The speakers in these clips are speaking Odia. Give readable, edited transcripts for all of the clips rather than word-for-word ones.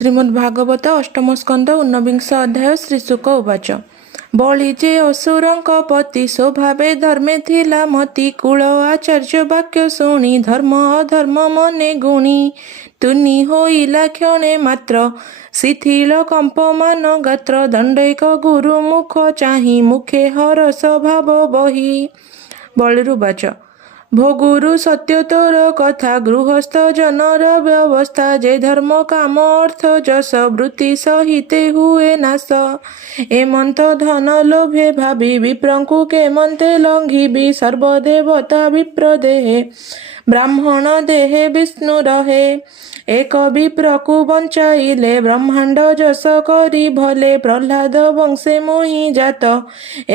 ଶ୍ରୀମଦ୍ଭାଗବତ ଅଷ୍ଟମ ସ୍କନ୍ଧ ଊନବିଂଶ ଅଧ୍ୟାୟ। ଶ୍ରୀଶୁକ ଉବାଚ। ବଳି ଯେ ଅସୁରଙ୍କ ପତି ସ୍ୱଭାବେ ଧର୍ମେ ଥିଲା ମତି କୁଳ ଆଚାର୍ଯ୍ୟ ବାକ୍ୟ ଶୁଣି ଧର୍ମ ଅଧର୍ମ ମନେ ଗୁଣି ତୁନି ହୋଇଲା କ୍ଷଣେ ମାତ୍ର ଶିଥିଳ କମ୍ପମାନ ଗାତ୍ର ଦଣ୍ଡୈକ ଗୁରୁ ମୁଖ ଚାହିଁ ମୁଖେ ହରସ ଭାବ ବହି। ବଳିରୁ ବାଚ। ଭୋଗୁରୁ ସତ୍ୟ ତୋର କଥା ଗୃହସ୍ଥ ଜନର ବ୍ୟବସ୍ଥା ଯେ ଧର୍ମ କାମ ଅର୍ଥ ଯଶ ବୃତ୍ତି ସହିତେ ହୁଏ ନାଶ। ଏମନ୍ତ ଧନ ଲୋଭେ ଭାବି ବିପ୍ରଙ୍କୁ କେମନ୍ତେ ଲଙ୍ଘିବି ସର୍ବଦେବତା ବିପ୍ର ଦେହେ ବ୍ରାହ୍ମଣ ଦେହେ ବିଷ୍ଣୁ ରହେ। ଏକ ବିପ୍ରକୁ ବଞ୍ଚାଇଲେ ବ୍ରହ୍ମାଣ୍ଡ ଯଶ କରି ଭଲେ ପ୍ରହ୍ଲାଦ ବଂଶେ ମୁହିଁ ଜାତ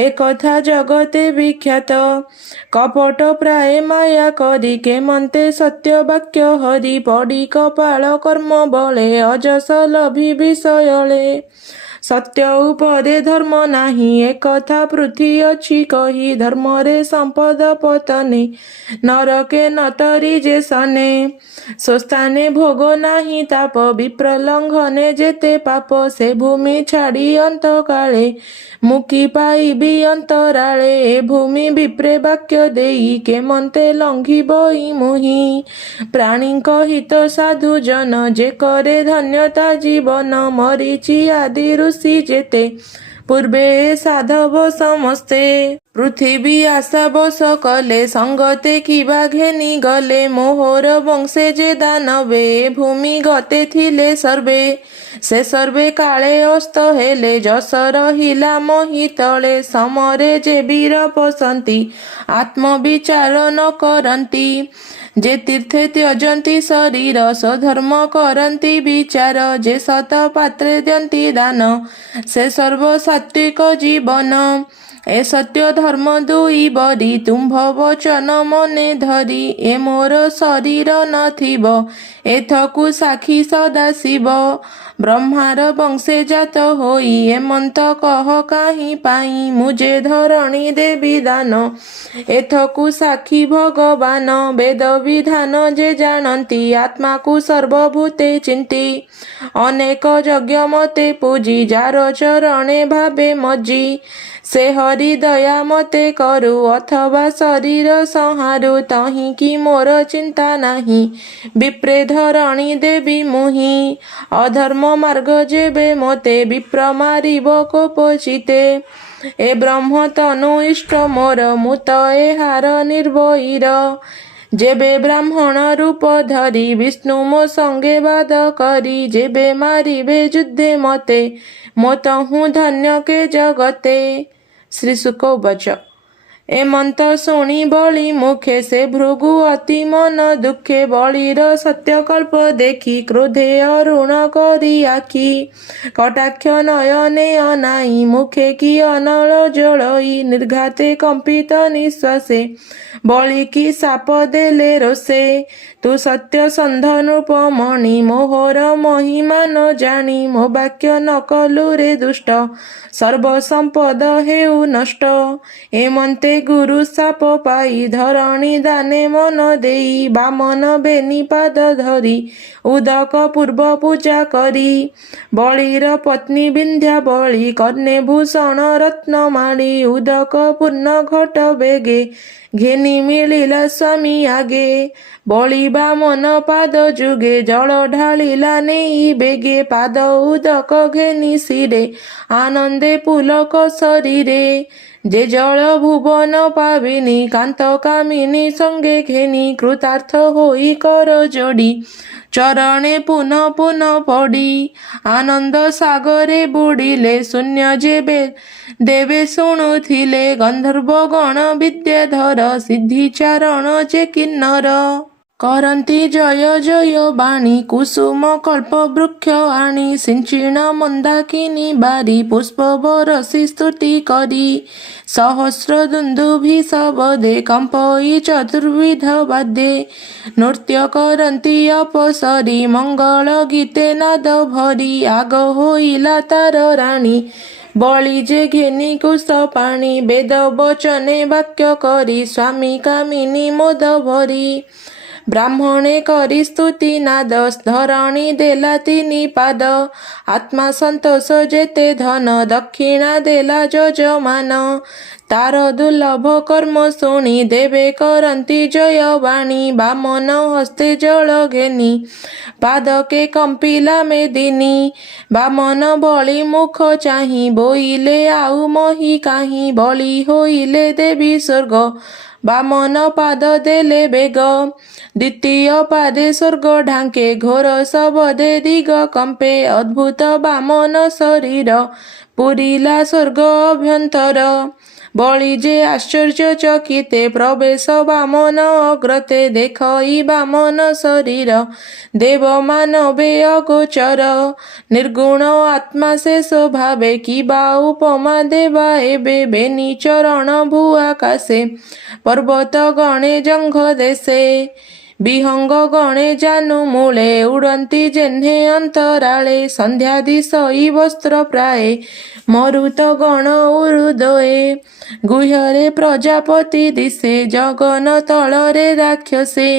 ଏକଥା ଜଗତେ ବିଖ୍ୟାତ। କପଟ ପ୍ରାୟ ମାୟା କରି କେମନ୍ତେ ସତ୍ୟ ବାକ୍ୟ ହରି ପଡ଼ି କପାଳ କର୍ମ ବଳେ ଅଜସ ଲଭି ବିଷୟଳେ। ସତ୍ୟ ଉପରେ ଧର୍ମ ନାହିଁ ଏକଥା ପୃଥି ଅଛି କହି ଧର୍ମରେ ସମ୍ପଦ ପତନେ ନରକେ ନତରି ଯେ ସନେ। ସ୍ୱସ୍ଥାନେ ଭୋଗ ନାହିଁ ତାପ ବିପ୍ରଲଙ୍ଘନେ ଯେତେ ପାପ ସେ ଭୂମି ଛାଡ଼ି ଅନ୍ତକାଳେ ମୁକ୍ତି ପାଇବି ଅନ୍ତରାଳେ। ଏ ଭୂମି ବିପ୍ରେ ବାକ୍ୟ ଦେଇ କେମନ୍ତେ ଲଙ୍ଘିବଇ ମୁହିଁ ପ୍ରାଣୀଙ୍କ ହିତ ସାଧୁ ଜନ ଯେ କରେ ଧନ୍ୟତା ଜୀବନ। ମରିଚି ଆଦି ଋଷି ଯେତେ ପୂର୍ବେ ସାଧବ ସମସ୍ତେ ପୃଥିବୀ ଆଶା ବଶ କଲେ ସଙ୍ଗତେ କିବା ଘେନି ଗଲେ ମୋହର ବଂଶେ ଯେ ଦାନବେ ଭୂମି ଗତେ ଥିଲେ ସର୍ବେ। ସେ ସର୍ବେ କାଳେ ଅସ୍ତ ହେଲେ ଯଶ ରହିଲା ମହି ତଳେ ସମରେ ଯେ ବୀର ପଶନ୍ତି ଆତ୍ମବିଚାର ନ କରନ୍ତି ଯେ ତୀର୍ଥେ ତ୍ୟଜନ୍ତି ଶରୀର ସ୍ୱଧର୍ମ କରନ୍ତି ବିଚାର ଯେ ସତ ପାତ୍ରେ ଦିଅନ୍ତି ଦାନ ସେ ସର୍ବ ସାତ୍ୱିକ ଜୀବନ। ଏ ସତ୍ୟ ଧର୍ମ ଦୁଇ ବରି ତୁମ୍ଭ ବଚନ ମନେ ଧରି ଏ ମୋର ଶରୀର ନଥିବ ଏଥକୁ ସାକ୍ଷୀ ସଦାଶିବ। ବ୍ରହ୍ମାର ବଂଶେ ଜାତ ହୋଇ ଏମନ୍ତ କହ କାହିଁ ପାଇଁ ମୁଁ ଯେ ଧରଣୀ ଦେବି ଦାନ ଏଥକୁ ସାକ୍ଷୀ ଭଗବାନ। ବେଦ ବିଧାନ ଯେ ଜାଣନ୍ତି ଆତ୍ମାକୁ ସର୍ବଭୂତେ ଚିନ୍ତି ଅନେକ ଯଜ୍ଞ ମତେ ପୂଜି ଯାର ଚରଣେ ଭାବେ ମଜି ସେ ହରି ଦୟା ମତେ କରୁ ଅଥବା ଶରୀର ସଂହାରୁ ତହିଁକି ମୋର ଚିନ୍ତା ନାହିଁ ବିପ୍ରେ ଧରଣୀ ଦେବି ମୁହିଁ। ଅଧର୍ମ ମାର୍ଗ ଯେବେ ମତେ ବିପ୍ର ମାରିବ କୋପଚିତେ ଏ ବ୍ରହ୍ମ ତନୁ ଇଷ୍ଟ ମୋର ମୁଁ ତ ଏହାର ନିର୍ଭୟୀର। ଯେବେ ବ୍ରାହ୍ମଣ ରୂପ ଧରି ବିଷ୍ଣୁ ମୋ ସଙ୍ଗେ ବାଦ କରି ଯେବେ ମାରିବେ ଯୁଦ୍ଧେ ମତେ ମୋ ତହୁଁ ଧନ୍ୟ କେ ଜଗତେ। ଶ୍ରୀଶୁକ ଉବାଚ। ଏମନ୍ତ ଶୁଣି ବଳି ମୁଖେ ସେ ଭୃଗୁ ଅତି ମନ ଦୁଃଖେ ବଳିର ସତ୍ୟକଳ୍ପ ଦେଖି କ୍ରୋଧେ ଅରୁଣ କରି ଆଖି କଟାକ୍ଷ ନୟନେ ଅନାଇ ମୁଖେ କି ଅନଳ ଜଳଇ ନିର୍ଘାତେ କମ୍ପିତ ନିଶ୍ୱାସେ ବଳିକି ଶାପ ଦେଲେ ରୋଷେ। ତୁ ସତ୍ୟ ସନ୍ଧ ନୃପମଣି ମୋହର ମହିମା ନ ଜାଣି ମୋ ବାକ୍ୟ ନ କଲୁ ରେ ଦୁଷ୍ଟ ସର୍ବ ସମ୍ପଦ ହେଉ ନଷ୍ଟ। ଏମନ୍ତେ ଗୁରୁ ଶାପ ପାଇ ଧରଣୀ ଦାନେ ମନ ଦେଇ ବାମନ ବେନି ପାଦ ଧରି ଉଦକ ପୂର୍ବ ପୂଜା କରି ବଳିର ପତ୍ନୀ ବିନ୍ଧ୍ୟା ବଳି କର୍ଣ୍ଣେ ଭୂଷଣ ରତ୍ନମାଳି ଉଦକ ପୂର୍ଣ୍ଣ ଘଟ ବେଗେ ଘେନି ମିଳିଲା ସ୍ୱାମୀ ଆଗେ। ବଳି ବାମନ ପାଦ ଯୁଗେ ଜଳ ଢାଳିଲା ନେଇ ବେଗେ ପାଦ ଉଦକ ଘେନି ଶିରେ ଆନନ୍ଦେ ପୁଲକ ଶରୀରେ ଯେ ଜଳ ଭୁବନ ପାବିନି କାନ୍ତ କାମିନୀ ସଙ୍ଗେ ଘେନି କୃତାର୍ଥ ହୋଇ କର ଯୋଡ଼ି ଚରଣେ ପୁନଃ ପୁନଃ ପଡ଼ି ଆନନ୍ଦ ସାଗରେ ବୁଡ଼ିଲେ ଶୂନ୍ୟ ଯେବେ ଦେବେ ଶୁଣୁଥିଲେ ଗନ୍ଧର୍ବ ଗଣ ବିଦ୍ୟାଧର ସିଦ୍ଧି ଚାରଣ ଯେ କିନ୍ନର କରନ୍ତି ଜୟ ଜୟ ବାଣୀ କୁସୁମ କଳ୍ପ ବୃକ୍ଷ ଆଣି ସିଞ୍ଚିଣ ମନ୍ଦାକିନୀ ବାରି ପୁଷ୍ପ ବରଷି ସ୍ତୁତି କରି ସହସ୍ର ଦୁନ୍ଦୁଭି ଶବଦେ କମ୍ପଇ ଚତୁର୍ବିଧ ବାଦ୍ୟେ ନୃତ୍ୟ କରନ୍ତି ଅପସରି ମଙ୍ଗଳ ଗୀତେ ନାଦ ଭରି ଆଗ ହୋଇଲା ତାର ରାଣୀ ବଳି ଯେ ଘେନି କୁଶ ପାଣି ବେଦ ବଚନେ ବାକ୍ୟ କରି ସ୍ୱାମୀ କାମିନୀ ମୋଦ ଭରି ब्राह्मणे करी स्तुति नाद धरणी देला तिनी पाद आत्मा संतोष जेते धन दक्षिणा देला यजमान तार दुर्लभ कर्म शुणी देवे करंती जय वाणी बामन हस्ते जल घेनी पादके कंपिला मेदिनी बामन बळी मुख चाही बोइले आउ मही काहीं बळी होइले देवी स्वर्ग बामन पाद देले बेग द्वितीय पादे स्वर्ग ढांके घोर सबदे दिग कंपे अद्भुत बामन शरीर पुरिला स्वर्ग अभ्यंतर बळी जे आश्चर्य चकिते प्रवेश बामन अग्रते देखई बामन शरीर देव मानवे अगोचर निर्गुण आत्मा शेष भावे किबा उपमा देवा एबे बेनी चरण भू आकाशे पर्वत गणे जंघ देशे विहंग गणे जानू मूले उड़ंती जेह्ने अंतराळे संध्या दिशई वस्त्र प्राये मरुत गण उरुदये गुह्यरे प्रजापति दिशे जगन तलरे राक्षसे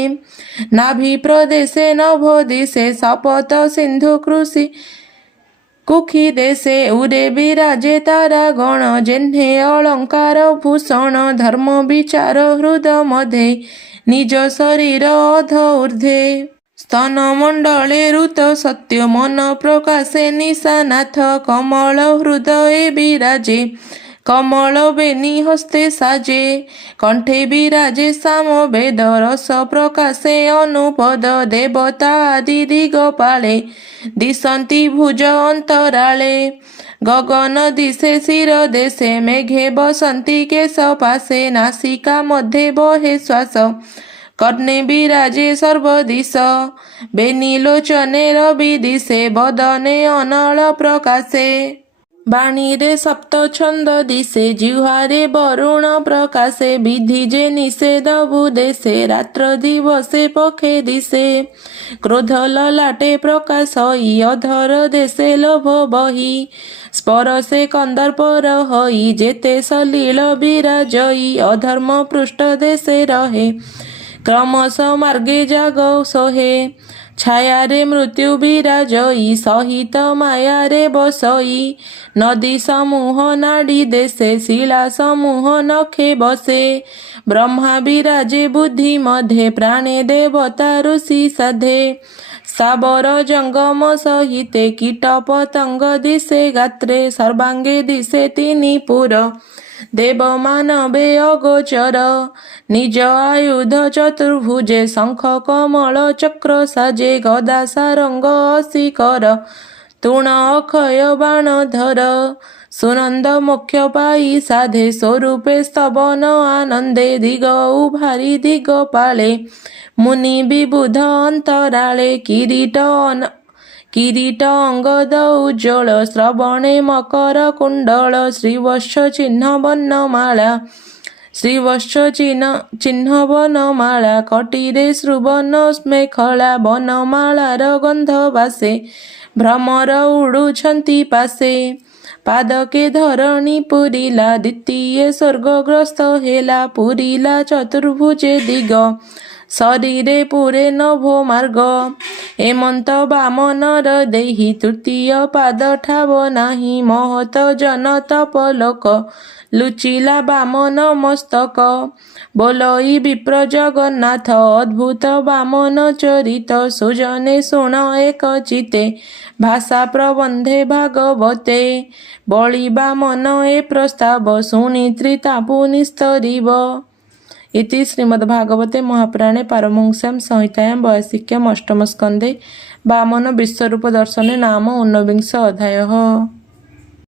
नाभि प्रदेशे नभो दिशे सपत सिंधु कृषि कुखी देशे उरे विराजे तारा गण जेह्ने अलंकार भूषण धर्म विचार हृद मध्ये निज शरीर अध ऊर्ध्वे स्तन मंडले ऋत सत्य मन प्रकाशे निशानाथ कमल हृदये विराजे कमल बेनी हस्ते साजे कंठे विराजे साम वेद रस प्रकाशे अनुपद देवता आदि दिगपाले दिशंती भुज अंतराळे गगन दिशे शिर देशे मेघे बसंती केश पाशे नासिका मध्ये बहे श्वास कर्णे विराजे सर्वदिश बेनी लोचने रवि दिशे बदने अनल प्रकाशे बाणी रे सप्त छंद दिशे जिह्वारे वरुण प्रकाशे विधि जे निषेध भूदेशे रात्र दिवसे पखे दिशे क्रोध ललाटे प्रकाशई अधर देशे लोभ बही स्परसे कंदर्पर हई जेते सलील विराजई अधर्म पृष्ठ देशे रहे क्रमश मार्गे जाग सोहे छाया रे मृत्यु विराजई सहित माया रे बसई नदी समूह नाड़ी देशे शिला समूह नखे बसे ब्रह्मा विराजे बुद्धि मध्ये प्राणे देवता ऋषि साधे साबर जंगम सहिते कीट पतंग दिशे गात्रे सर्वांगे दिशे तिनी पुर देव मानवे अगोचर निज आयुध चतुर्भुजे शंख कमल चक्र साजे गदा सारंग असिकर तृण अक्षय बाण धर सुनंद मोक्ष पाई साधे स्वरूपे स्तवन आनंदे दिग उभारी दिग पाळे मुनि विबुध अंतराळे किरीट अंगद उज्ज्वल श्रवणे मकर कुंडल श्रीवत्स चिन्ह वर्णमाला श्रीवत्स चिन्ह वनमाला कटीरे श्रुवन मेखला वनमालार गंध बासे भ्रमर उड़ुछंती पासे पादके धरणी पुरिला द्वितीय स्वर्गग्रस्त हेला पुरिला चतुर्भुजे दिग शरीरे पुरे नभो मार्ग हेमंत बामनर देहि तृतीय पाद ठाव नाही महत जन तपलोक लुचिला बामन मस्तक बोलई विप्र जगन्नाथ अद्भुत बामन चरित सुजने शुण एक चिते भाषा प्रबंधे भागवते बळी बामन ए प्रस्ताव शुणी त्रितापु निस्तरीव इति श्रीमद्भागवते महापुराणे पारमहंस्यां संहितायां वैयासिक्याम् अष्टमस्कन्धे वामन विश्वरूप दर्शने नाम ऊनविंश अध्यायः।